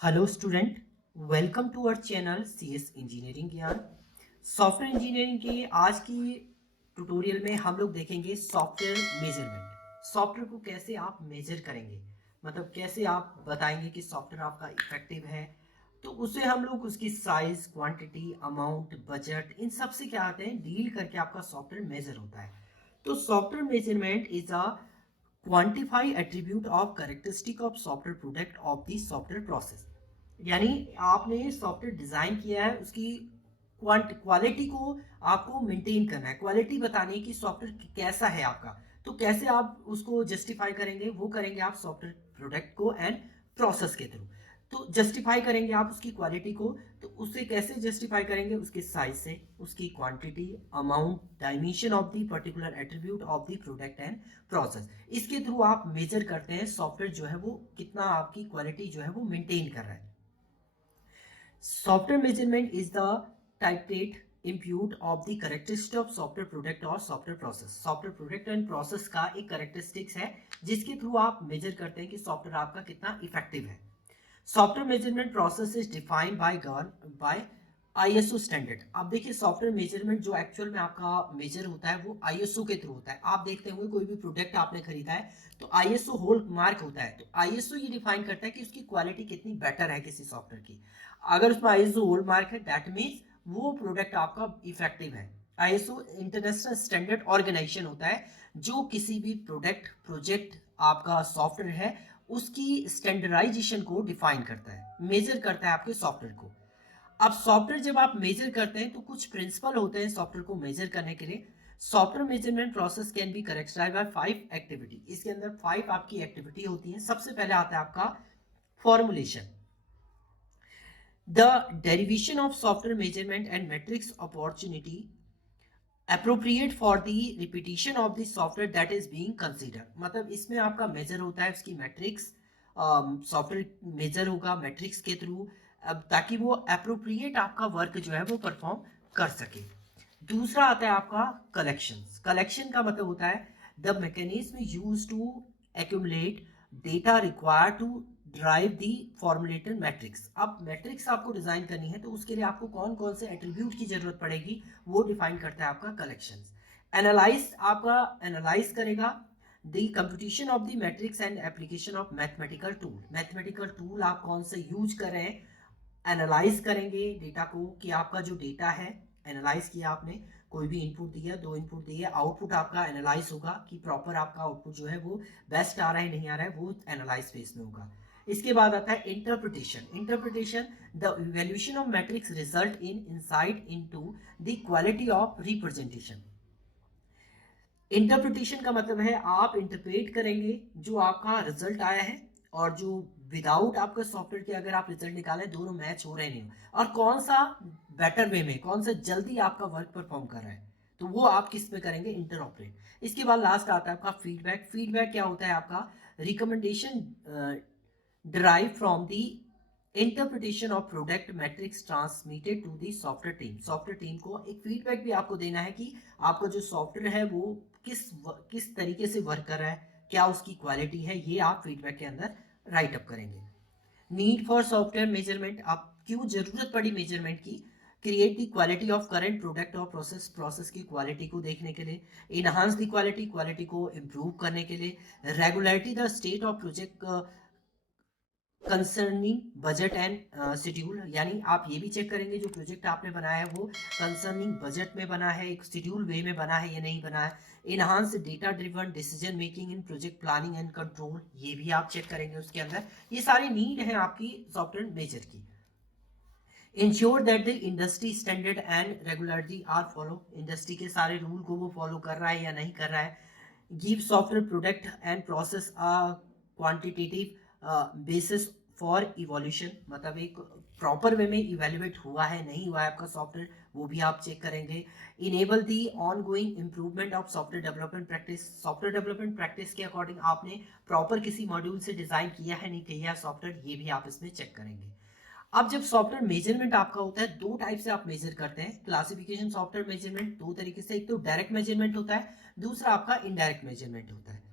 Hello student, welcome to our channel CS engineering Gyan. Software engineering के आज की tutorial में हम लोग देखेंगे सॉफ्टवेयर मेजरमेंट। सॉफ्टवेयर को कैसे आप मेजर करेंगे, मतलब कैसे आप बताएंगे कि सॉफ्टवेयर आपका इफेक्टिव है। तो उसे हम लोग उसकी साइज, क्वांटिटी, अमाउंट, बजट, इन सब से क्या आते हैं डील करके आपका सॉफ्टवेयर मेजर होता है। तो software measurement is a quantify attribute of characteristic of software product of the software process. यानी आपने सॉफ्टवेयर डिजाइन किया है, उसकी क्वालिटी को आपको मेंटेन करना है। क्वालिटी बतानी है कि सॉफ्टवेयर कैसा है आपका। तो कैसे आप उसको जस्टिफाई करेंगे, वो करेंगे आप सॉफ्टवेयर प्रोडक्ट को एंड प्रोसेस के थ्रू। तो जस्टिफाई करेंगे आप उसकी क्वालिटी को, तो उसे कैसे जस्टिफाई करेंगे? उसके साइज से, उसकी quantity, amount, dimension of the particular attribute of the product and process. इसके थ्रू आप मेजर करते हैं सॉफ्टवेयर जो है वो कितना आपकी क्वालिटी जो है वो मेंटेन कर रहा है। Software measurement is the titrate impute of the characteristic of software product or software process. Software product and process का एक characteristics है जिसके थ्रू आप मेजर करते हैं कि सॉफ्टवेयर आपका कितना इफेक्टिव है। Software measurement process is defined by ISO standard. अब देखिए सॉफ्टवेयर मेजरमेंट जो एक्चुअल में आपका मेजर होता है वो आईएसओ के थ्रू होता है। आप देखते होंगे कोई भी प्रोडक्ट आपने खरीदा है तो आईएसओ होल मार्क होता है। तो आईएसओ ये डिफाइन करता है कि उसकी क्वालिटी कितनी बेटर है किसी सॉफ्टवेयर की। अगर उसमें आईएसओ होल मार्क है दैट मीन्स वो प्रोडक्ट आपका इफेक्टिव है। आईएसओ इंटरनेशनल स्टैंडर्ड ऑर्गेनाइजेशन होता है जो किसी भी प्रोडक्ट, प्रोजेक्ट, आपका सॉफ्टवेयर है उसकी स्टैंडर्डाइजेशन को डिफाइन करता है, मेजर करता है आपके सॉफ्टवेयर को। अब सॉफ्टवेयर जब आप मेजर करते हैं तो कुछ प्रिंसिपल होते हैं सॉफ्टवेयर को मेजर करने के लिए। Software measurement process can be characterised by 5 activity. इसके अंदर 5 आपकी एक्टिविटी होती है। सबसे पहले आता है आपका formulation, the derivation of software measurement and matrix opportunity appropriate for the repetition of the software that is being considered। मतलब इसमें आपका मेजर होता है उसकी मैट्रिक्स, सॉफ्टवेयर मेजर होगा मैट्रिक्स के थ्रू, ताकि वो अप्रोप्रिएट आपका वर्क जो है वो परफॉर्म कर सके। दूसरा आता है आपका कलेक्शंस। कलेक्शन का मतलब होता है the mechanism use to accumulate data required to drive the formulated matrix. अब मैट्रिक्स आपको डिजाइन करनी है तो उसके लिए आपको कौन कौन से एट्रीब्यूट की जरूरत पड़ेगी वो डिफाइन करता है आपका कलेक्शंस। एनालाइज आपका एनालाइज करेगा the computation of the matrix and application of mathematical tool. Mathematical tool आप कौन से यूज कर रहे हैं, एनालाइज करेंगे डेटा को कि आपका जो डेटा है एनालाइज किया आपने, कोई भी इनपुट दिया, 2 इनपुट दिए, आउटपुट आपका एनालाइज होगा कि प्रॉपर आपका आउटपुट जो है वो बेस्ट आ रहा है नहीं आ रहा है, वो एनालाइज फेज में होगा। इसके बाद आता है interpretation. Interpretation the evaluation of matrix result in insight into the quality of representation. Interpretation का मतलब है आप इंटरप्रेट करेंगे जो आपका रिजल्ट आया है और जो विदाउट आपका सॉफ्टवेयर के अगर आप रिजल्ट निकालें दोनों मैच हो रहे नहीं हो, और कौन सा बेटर वे में, कौन सा जल्दी आपका वर्क परफॉर्म कर रहा है, तो वो आप किस में करेंगे, इंटरऑपरेट। इसके बाद लास्ट आता है आपका फीडबैक। फीडबैक क्या होता है आपका recommendation derive from the interpretation of product matrix transmitted to the software team. Software team को एक फीडबैक भी आपको देना है कि आपका जो सॉफ्टवेयर है वो किस तरीके से वर्क कर रहा है, क्या उसकी क्वालिटी है, ये आप फीडबैक के अंदर राइट अप करेंगे। नीड फॉर सॉफ्टवेयर मेजरमेंट, आप क्यों जरूरत पड़ी मेजरमेंट की? Create the quality of current product और प्रोसेस। प्रोसेस की क्वालिटी को देखने के लिए, इनहांस द क्वालिटी, क्वालिटी को इम्प्रूव करने के लिए, regularity the state of project concerning budget and schedule. यानी आप ये भी चेक करेंगे जो प्रोजेक्ट आपने बनाया है वो कंसर्निंग बजट में बना है, एक शेड्यूल वे में बना है या नहीं बना है। Enhance data driven decision making in project planning and control, ये भी आप चेक करेंगे उसके अंदर। ये सारी नीड है आपकी सॉफ्टवेयर मेजर की। Ensure that the industry standard and regularity are follow. Industry के सारे रूल को वो फॉलो कर रहा है या नहीं कर रहा है। Give software product and process a quantitative basis for evolution. मतलब एक प्रॉपर वे में इवेल्युएट हुआ है नहीं हुआ है आपका सॉफ्टवेयर, वो भी आप चेक करेंगे। Enable the on going improvement of software development practice. Software development practice के अकॉर्डिंग आपने प्रॉपर किसी मॉड्यूल से डिजाइन किया है नहीं किया है सॉफ्टवेयर, ये भी आप इसमें चेक करेंगे। अब जब सॉफ्टवेयर मेजरमेंट आपका होता है, दो टाइप से आप मेजर करते हैं। क्लासिफिकेशन सॉफ्टवेयर मेजरमेंट दो तरीके से, एक तो डायरेक्ट मेजरमेंट होता है, दूसरा आपका इनडायरेक्ट मेजरमेंट होता है।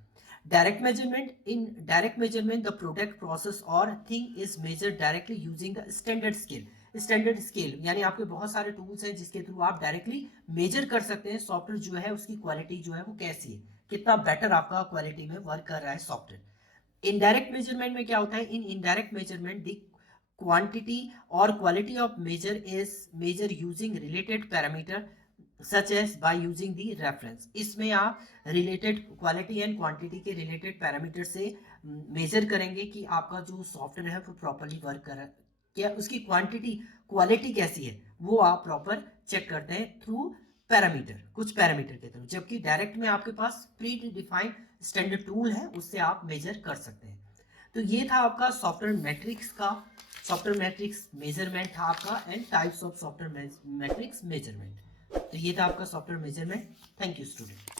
Direct measurement, in direct measurement the product process or thing is measured directly using the standard scale. Standard scale यानी आपके बहुत सारे टूल्स हैं जिसके थ्रू आप डायरेक्टली मेजर कर सकते हैं सॉफ्टवेयर जो है उसकी क्वालिटी जो है वो कैसी है, कितना बेटर आपका क्वालिटी में वर्क कर रहा है सॉफ्टवेयर। इनडायरेक्ट मेजरमेंट में क्या होता है, in indirect measurement the quantity or quality of measure is measure using related parameter such as by using the reference. इसमें आप रिलेटेड क्वालिटी एंड क्वांटिटी के रिलेटेड पैरामीटर से मेजर करेंगे कि आपका जो सॉफ्टवेयर है वो प्रॉपरली वर्क कर रहा है, क्या उसकी क्वांटिटी क्वालिटी कैसी है, वो आप प्रॉपर चेक करते हैं थ्रू पैरामीटर, कुछ पैरामीटर के थ्रू। जबकि डायरेक्ट में आपके पास प्री डिफाइंड स्टैंडर्ड टूल है, उससे आप मेजर कर सकते हैं। तो ये था आपका सॉफ्टवेयर मैट्रिक्स का, सॉफ्टवेयर मैट्रिक्स मेजरमेंट था आपका and types of software matrix measurement. तो ये था आपका software measurement. Thank you student.